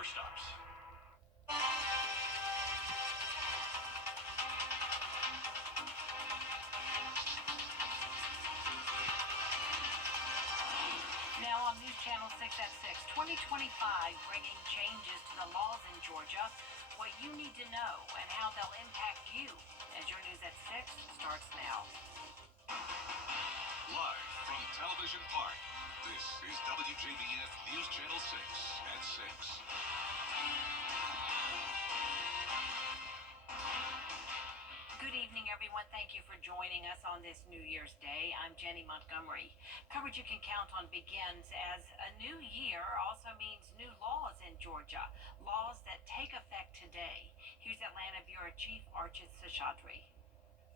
never stops. Now on News Channel 6 at 6, 2025, bringing changes to the laws in Georgia, what you need to know and how they'll impact you. As your News at 6 starts now. Live from Television Park, this is WJBF News Channel 6 at 6. Good evening, everyone. Thank you for joining us on this New Year's Day. I'm Jenny Montgomery. Coverage you can count on begins as a new year also means new laws in Georgia, laws that take effect today. Here's Atlanta Bureau Chief Archit Seshadri.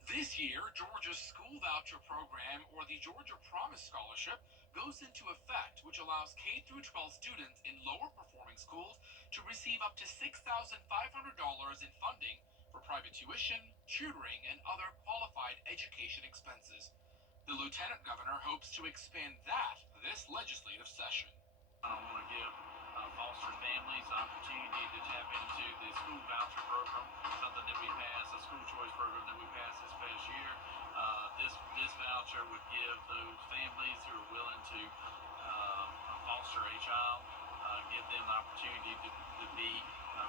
This year, Georgia's school voucher program, or the Georgia Promise Scholarship, goes into effect, which allows K-12 students in lower performing schools to receive up to $6,500 in funding for private tuition, tutoring, and other qualified education expenses. The lieutenant governor hopes to expand that this legislative session. I want to give foster families the opportunity to tap into the school voucher program, something that we passed, a school choice program that we passed this past year. This voucher would give those families who are willing to foster a child, give them the opportunity to be.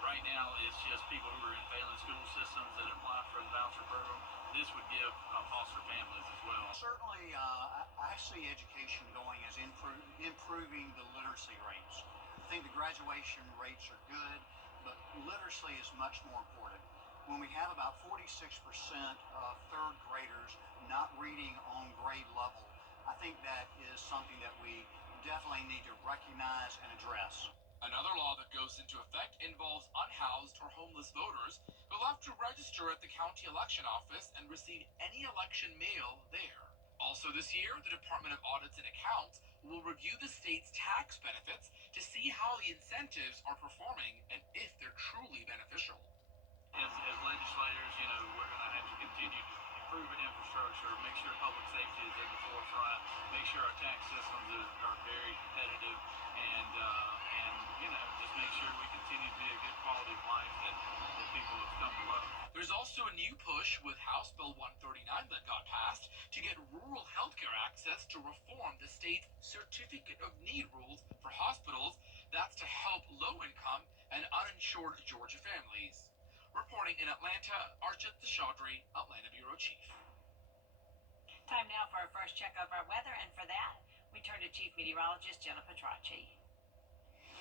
Right now, it's just people who are in failing school systems that apply for the voucher program. This would give foster families as well. Certainly, I see education going as improving the literacy rates. I think the graduation rates are good, but literacy is much more important. When we have about 46% of third graders not reading on grade level, I think that is something that we definitely need to recognize and address. Another law that goes into effect involves unhoused or homeless voters who will have to register at the county election office and receive any election mail there. Also this year, the Department of Audits and Accounts will review the state's tax benefits to see how the incentives are performing and if they're truly beneficial. As legislators, we're going to have to continue to improve infrastructure, make sure public safety is at the forefront, make sure our tax systems are very competitive, and just make sure we continue to be a good quality of life that people have come to love. There's also a new push with House Bill 139 that got passed to get rural healthcare access to reform the state's Certificate of Need rules for hospitals. That's to help low-income and uninsured Georgia families. Reporting in Atlanta, Archit Seshadri, Atlanta Bureau Chief. Time now for our first check of our weather, and for that, we turn to Chief Meteorologist Jenna Petracci.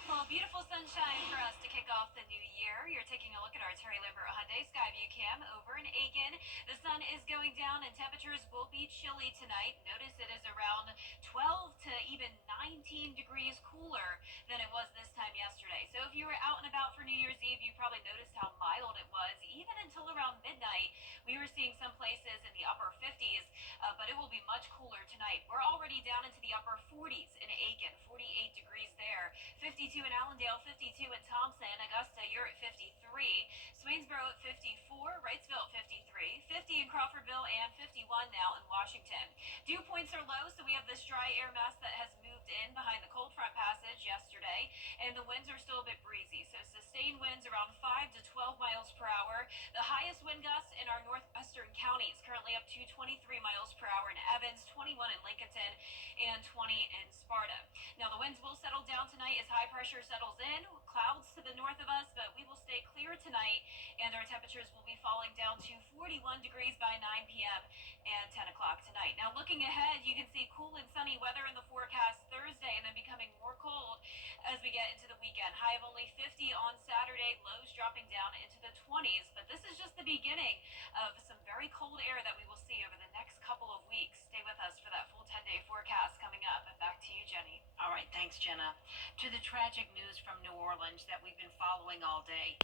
Well, beautiful sunshine for us to kick off the new year. You're taking a look at our Terry Lambert Hyundai Skyview Cam over in Aiken. The sun is going down and temperatures will be chilly tonight. Notice it is around 12 to even 19 degrees cooler than it was this time yesterday. So if you were out and about for New Year's Eve, you probably noticed how mild it was. Even until around midnight, we were seeing some places in the upper 50s, but it will be much cooler tonight. We're already down into the upper 40s in Aiken, 48 degrees there, 52 in Allendale, 52 in Thompson, Augusta, you're at 53, Swainsboro at 54, Wrightsville at 53, 50 in Crawfordville, and 51 now in Washington. Dew points are low, so we have this dry air mass that has moved in behind the cold front passage yesterday, and the winds are still a bit breezy, so sustained winds around 5 to 12 miles per hour. The highest wind gusts in our northwestern counties, currently up to 23 miles per hour in Evans, 21 in Lincolnton, and 20 in Sparta. Now, the winds will settle down tonight as high pressure settles in, clouds to the north of us, but we will stay clear tonight, and our temperatures will be falling down to 41 degrees by 9 p.m. and 10 o'clock tonight. Now, looking ahead, you can see cool and sunny weather in the forecast Thursday, and then becoming more cold as we get into the weekend. High of only 50 on Saturday, lows dropping down into the 20s, but this is just the beginning of some very cold air that we will see over the next couple of weeks. Stay with us for that full 10-day forecast coming up. And back to you, Jenny. All right, thanks, Jenna. To the tragic news from New Orleans that we've been following all day.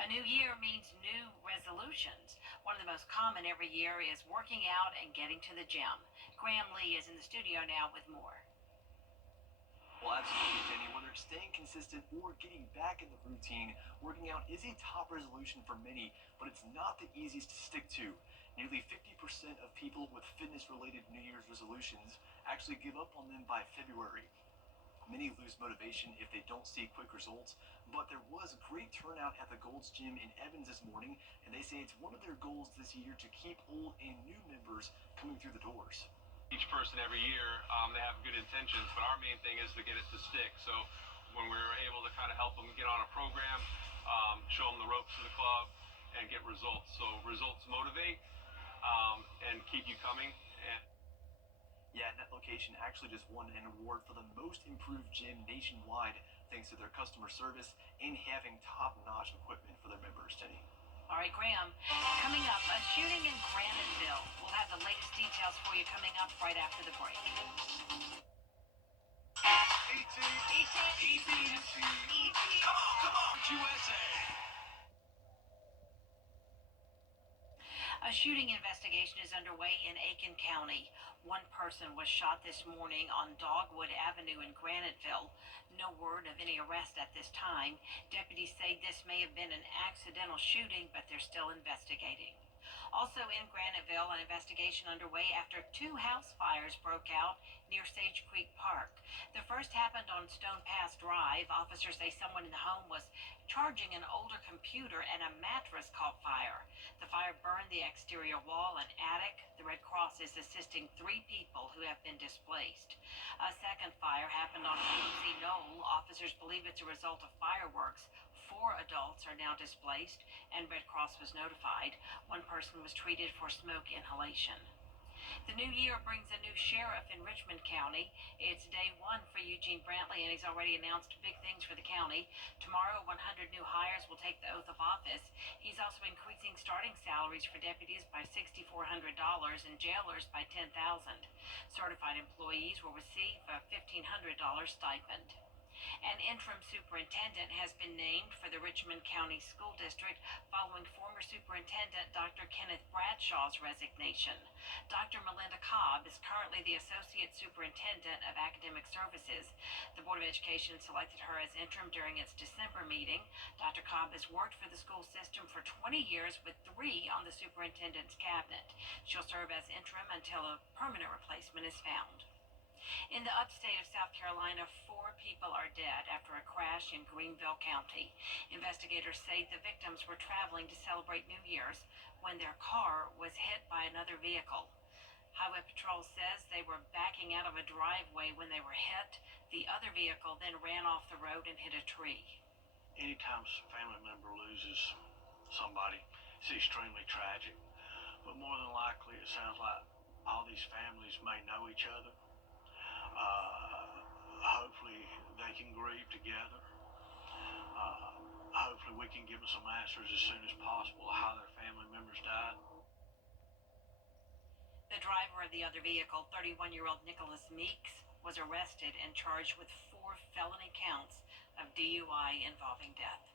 A new year means new resolutions. One of the most common every year is working out and getting to the gym. Graham Lee is in the studio now with more. Well, absolutely, Jenny. Whether it's staying consistent or getting back in the routine, working out is a top resolution for many, but it's not the easiest to stick to. Nearly 50% of people with fitness-related New Year's resolutions actually give up on them by February. Many lose motivation if they don't see quick results, but there was great turnout at the Gold's Gym in Evans this morning, and they say it's one of their goals this year to keep old and new members coming through the doors. Each person every year, they have good intentions, but our main thing is to get it to stick. So when we're able to kind of help them get on a program, show them the ropes of the club, and get results. So results motivate and keep you coming. And yeah, that location actually just won an award for the most improved gym nationwide thanks to their customer service and having top-notch equipment for their members, Jenny. All right, Graham. Coming up, a shooting in Graniteville. We'll have the latest details for you coming up right after the break. USA. A shooting investigation is underway in Aiken County. One person was shot this morning on Dogwood Avenue in Graniteville. No word of any arrest at this time. Deputies say this may have been an accidental shooting, but they're still investigating. Also in Graniteville, an investigation underway after 2 house fires broke out near Sage Creek Park. The first happened on Stone Pass Drive. Officers say someone in the home was charging an older computer and a mattress caught fire. The fire burned the exterior wall and attic. The Red Cross is assisting 3 people who have been displaced. A second fire happened on Cozy Knoll. Officers believe it's a result of fireworks. 4 adults are now displaced, and Red Cross was notified. One person was treated for smoke inhalation. The new year brings a new sheriff in Richmond County. It's day 1 for Eugene Brantley, and he's already announced big things for the county. Tomorrow, 100 new hires will take the oath of office. He's also increasing starting salaries for deputies by $6,400 and jailers by $10,000. Certified employees will receive a $1,500 stipend. An interim superintendent has been named for the Richmond County School District following former superintendent Dr. Kenneth Bradshaw's resignation. Dr. Melinda Cobb is currently the associate superintendent of academic services. The Board of Education selected her as interim during its December meeting. Dr. Cobb has worked for the school system for 20 years with 3 on the superintendent's cabinet. She'll serve as interim until a permanent replacement is found. In the upstate of South Carolina, 4 people are dead after a crash in Greenville County. Investigators say the victims were traveling to celebrate New Year's when their car was hit by another vehicle. Highway Patrol says they were backing out of a driveway when they were hit. The other vehicle then ran off the road and hit a tree. Anytime a family member loses somebody, it's extremely tragic. But more than likely, it sounds like all these families may know each other. Hopefully they can grieve together. Hopefully we can give them some answers as soon as possible how their family members died. The driver of the other vehicle, 31-year-old Nicholas Meeks, was arrested and charged with 4 felony counts of DUI involving death.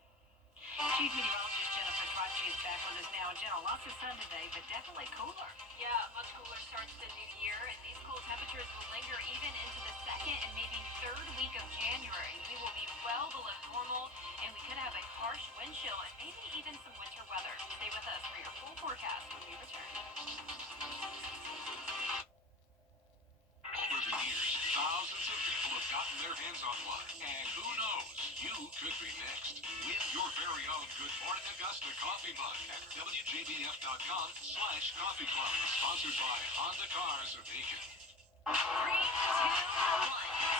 Chief Meteorologist Jennifer Trotchi is back with us now. Jenna, lots of sun today, but definitely cooler. Yeah, much cooler start to the new year, and these cool temperatures will linger even into the 2nd and maybe 3rd week of January. We will be well below normal, and we could have a harsh wind chill and maybe even some winter weather. Stay with us for your full forecast when we return. Over the years, thousands of people have gotten their hands on one. And who knows, you could be next. Win your very own Good Morning Augusta coffee mug at WJBF.com/coffee club. Sponsored by Honda Cars of Aiken. 3, 2, 1.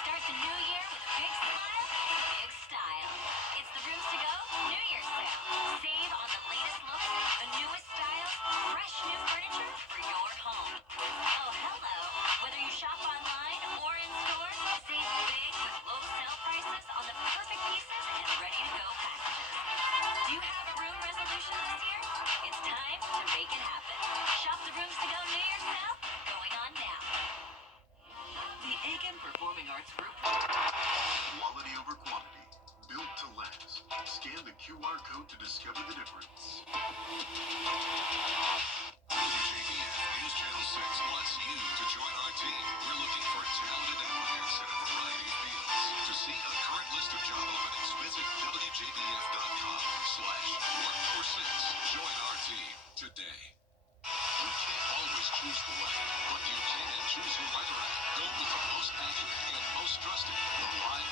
Start the new year with a big smile, big style. It's the Rooms to Go New Year's sale. Save on the latest looks, the newest styles, fresh new furniture for your home. Oh, hello. Whether you shop online or in store, save big with low sale prices on the perfect pieces and ready-to-go packages. Do you have a room resolution this year? It's time to make it happen. Shop the Rooms to Go New Year's sale going on now. The Aiken Performing Arts Group. Quality over quantity. Built to last. Scan the QR code to discover the difference. WJBF News Channel 6 wants you to join our team. We're looking for talented applicants in a variety of fields. To see a current list of job openings, visit WJBF.com/workforce6. Join our team today. We can't always choose the way, but you can choose your weather app. Go with the most accurate and most trusted. The Live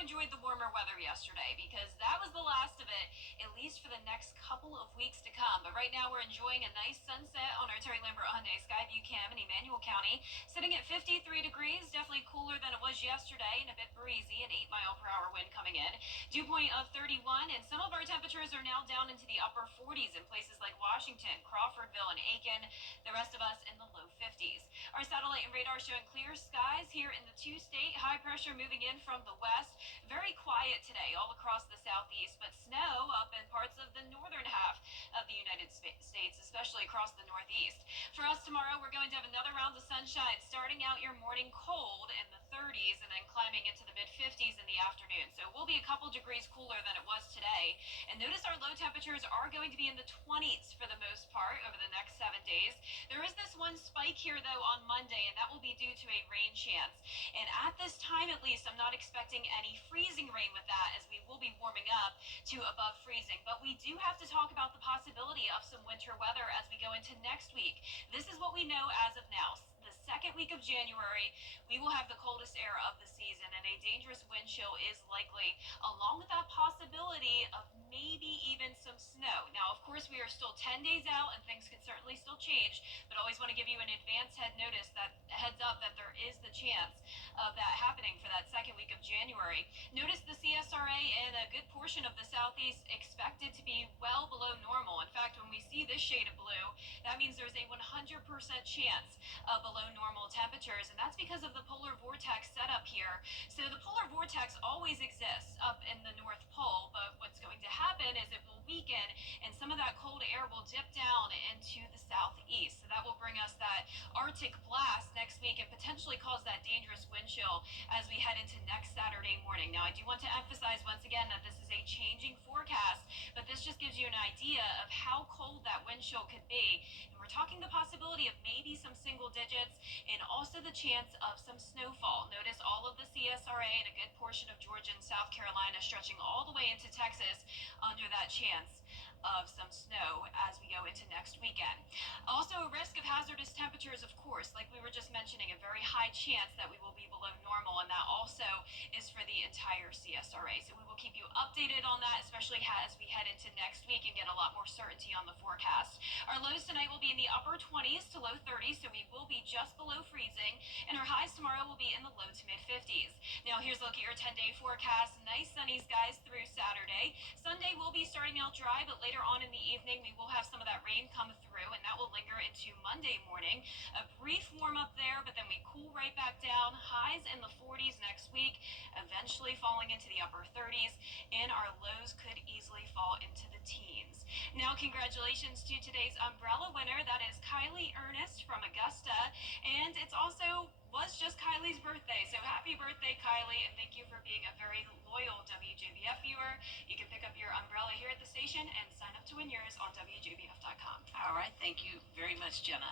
enjoyed the warmer weather yesterday because that was the last of it, at least for the next couple of weeks to come. But right now we're enjoying a nice sunset on our Terry Lambert Hyundai Skyview Cam in Emmanuel County, sitting at 53 degrees, definitely cooler than it was yesterday and a bit breezy, an 8-mile-per-hour wind coming in. Dew point of 31, and some of our temperatures are now down into the upper 40s in places like Washington, Crawfordville, and Aiken. The rest of us in the low 50s. Our satellite and radar showing clear skies here in the two-state. High pressure moving in from the west. Very quiet today all across the southeast, but snow up in parts of the northern half of the United States, especially across the northeast. For us tomorrow, we're going to have another round of sunshine, starting out your morning cold in the 30s and then climbing into the mid-50s in the afternoon. So we'll be a couple degrees cooler than it was today. And notice our low temperatures are going to be in the 20s for the most part over the next 7 days. There is this one spike here, though, on Monday, and that will be due to a rain chance. And at this time, at least, I'm not expecting any freezing rain with that, as we will be warming up to above freezing. But we do have to talk about the possibility of some winter weather as we go into next week. This is what we know as of now. The second week of January, we will have the coldest air of the season, and a dangerous wind chill is likely, along with that possibility of maybe even some snow. Now, of course, we are still 10 days out, and things could certainly still change, but always want to give you an advance heads up that there is the chance of that happening for that second week of January. Notice the CSRA in a good portion of the southeast expected to be well below normal. In fact, when we see this shade of blue, that means there's a 100% chance of below normal temperatures, and that's because of the polar vortex setup here. So the polar vortex always exists up in the North Pole, but what's going to happen is it will weaken, and some of that cold air will dip down into the southeast. So that will bring us that Arctic blast next week and potentially cause that dangerous wind chill as we head into next Saturday morning. Now, I do want to emphasize once again that this is a changing forecast, but this just gives you an idea of how cold that wind chill could be. And we're talking the possibility of maybe some single digits and also the chance of some snowfall. Notice all of the CSRA and a good portion of Georgia and South Carolina stretching all the way into Texas under that chance of some snow as we go into next weekend. Also, a risk of hazardous temperatures, of course, like we were just mentioning, a very high chance that we will be below normal, and that also is for the entire CSRA. So we will keep you updated on that, especially as we head into next week and get a lot more certainty on the forecast. Our lows tonight will be in the upper 20s to low 30s, so we will be just below freezing, and our highs tomorrow will be in the low to mid 50s. Now, here's a look at your 10-day forecast. Nice sunny skies through Saturday. Sunday will be starting out dry, but later on in the evening, we will have some of that rain come through, and that will linger into Monday morning. A brief warm up there, but then we cool right back down. Highs in the 40s next week, eventually falling into the upper 30s, and our lows could easily fall into the teens. Now, congratulations to today's umbrella winner. That is Kylie Ernest from Augusta, and it's also was just Kylie's birthday. So happy birthday, Kylie, and thank you for being a very loyal WJBF viewer. You can pick up your umbrella here at the station and sign up to win yours on WJBF.com. All right, thank you very much, Jenna.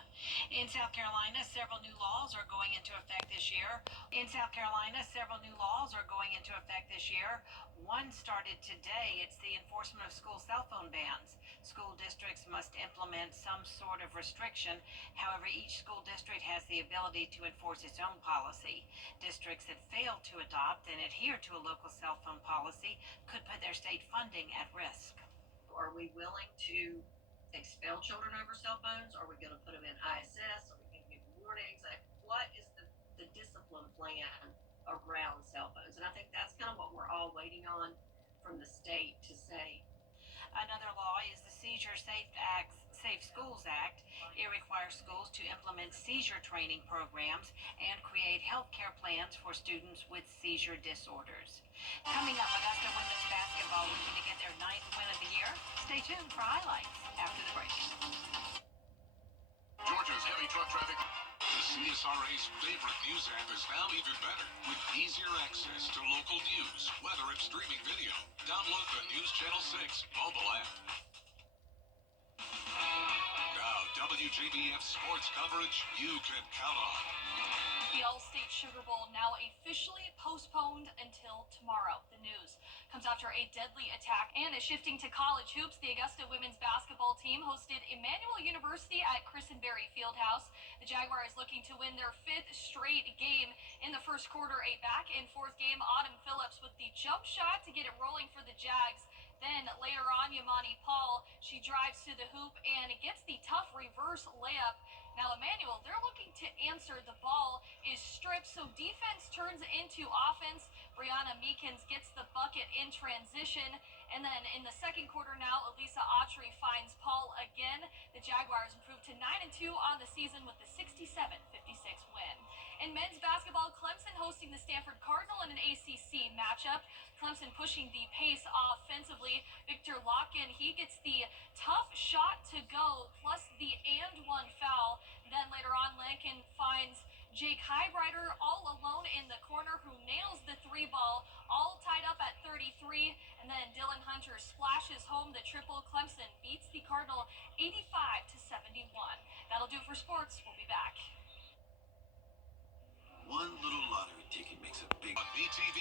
In South Carolina, several new laws are going into effect this year. One started today. It's the enforcement of school cell phone bans. School districts must implement some sort of restriction. However, each school district has the ability to enforce its own policy. Districts that fail to adopt and adhere to a local cell phone policy could put their state funding at risk. Are we willing to expel children over cell phones? Are we going to put them in ISS? Are we going to give warnings? Like, what is the discipline plan around cell phones? And I think that's kind of what we're all waiting on from the state to say. Another law is the Safe Schools Act. It requires schools to implement seizure training programs and create health care plans for students with seizure disorders. Coming up, Augusta women's basketball looking to get their 9th win of the year. Stay tuned for highlights after the break. Georgia's heavy truck traffic. The CSRA's favorite news app is now even better with easier access to local news, weather, and streaming video. Download the News Channel 6 mobile app. Now, WJBF sports coverage you can count on. The All-State Sugar Bowl now officially postponed until tomorrow. The news comes after a deadly attack. And shifting to college hoops, the Augusta women's basketball team hosted Emmanuel University at Christenberry Fieldhouse. The Jaguars looking to win their 5th straight game in the first quarter. A back-and-forth game. Autumn Phillips with the jump shot to get it rolling for the Jags. Then later on, Yamani Paul, she drives to the hoop and gets the tough reverse layup. Now, Emmanuel, they're looking to answer. The ball is stripped, so defense turns into offense. Brianna Meekins gets the bucket in transition. And then in the second quarter now, Elisa Autry finds Paul again. The Jaguars improved to 9-2 on the season with the 67-56 win. In men's basketball, Clemson hosting the Stanford Cardinal in an ACC matchup. Clemson pushing the pace offensively. Victor Locken, he gets the tough shot to go, plus the and one foul. Then later on, Lincoln finds Jake Highbrider all alone in the corner, who nails the three ball, all tied up at 33. And then Dylan Hunter splashes home the triple. Clemson beats the Cardinal 85-71. That'll do it for sports. We'll be back. One little lottery ticket makes a big on BTV.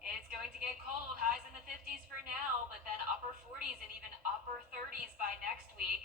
It's going to get cold. Highs in the 50s for now, but then upper 40s and even upper 30s by next week.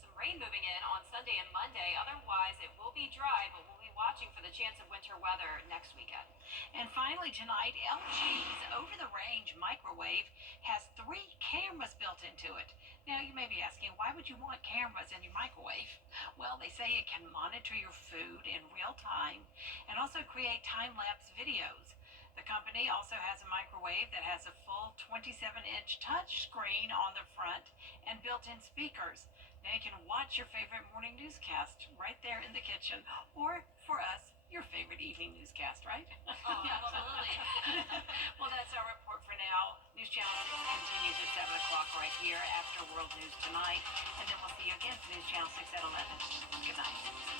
Some rain moving in on Sunday and Monday. Otherwise, it will be dry, but we'll be watching for the chance of winter weather next weekend. And finally tonight, LG's over-the-range microwave has 3 cameras built into it. Now, you may be asking, why would you want cameras in your microwave? Well, they say it can monitor your food in real time and also create time-lapse videos. The company also has a microwave that has a full 27-inch touch screen on the front and built-in speakers. Now you can watch your favorite morning newscast right there in the kitchen, or for us, your favorite evening newscast, right? Oh, absolutely. Well, that's our report for now. News Channel 6 continues at 7 o'clock right here after World News Tonight, and then we'll see you again for News Channel 6 at 11. Good night.